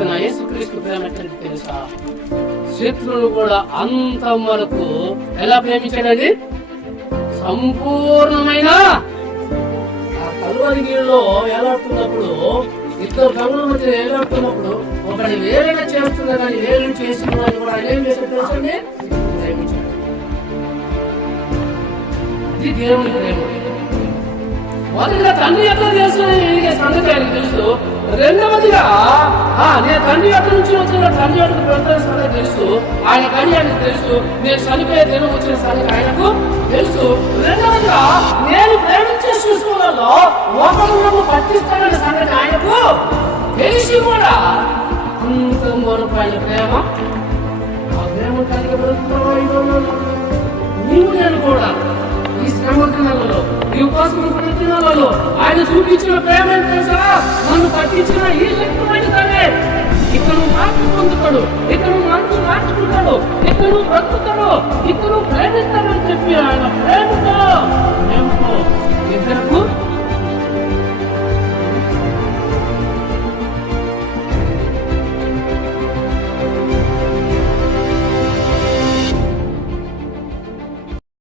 చెప్తున్నా, యేసుక్రీస్తు ప్రేమ అంటే తెలుసా? శత్రువులు కూడా అంతం వరకు ఎలా ప్రేమించాడండి? సంపూర్ణమైన కలువరి నీళ్ళలో ఎలాడుతున్నప్పుడు, ఇద్దరు కవుల మధ్య ఎలాడుతున్నప్పుడు ఒకటి వేరేగా చేస్తున్నా కానీ వేరే చేస్తున్నా కూడా ఆయన ఏం చేశాడు తెలుసండి? ప్రేమించాడు. ఇది దేవుని ప్రేమ. మొదటిగా తండ్రి ఎట్లా తెలుసు సంగతి ఆయనకు తెలుసు. రెండవదిగా నేను తండ్రి యొక్క నుంచి వచ్చిన తండ్రి యొక్క వెళ్తున్న సంగతి తెలుసు. ఆయన కానీ ఆయనకు తెలుసు. నేను చనిపోయే దినం వచ్చిన సంగతి ఆయనకు తెలుసు. రెండవదిగా నేను ప్రేమించే శిశువులలో ఒకరు పట్టిస్తానన్న సంగతి ఆయనకు తెలిసి కూడా అంతం వరకు ఆయన ప్రేమ, ఆ ప్రేమ కలిగి నీవు నేను కూడా ఈ శ్రమ దినాలలో, ఈ ఉపాసన దినాలలో ఆయన చూపించిన ప్రేమ తెలుసా? నన్ను పట్టించిన ఈ లెక్కమైనదానే. ఇతను మార్పు పొందుతాడు, ఇతను మనసు మార్చుకుంటాడు, ఇతను బ్రతుకుతాడు, ఇతను ప్రేమిస్తాడని చెప్పి ఆయన ప్రేమతో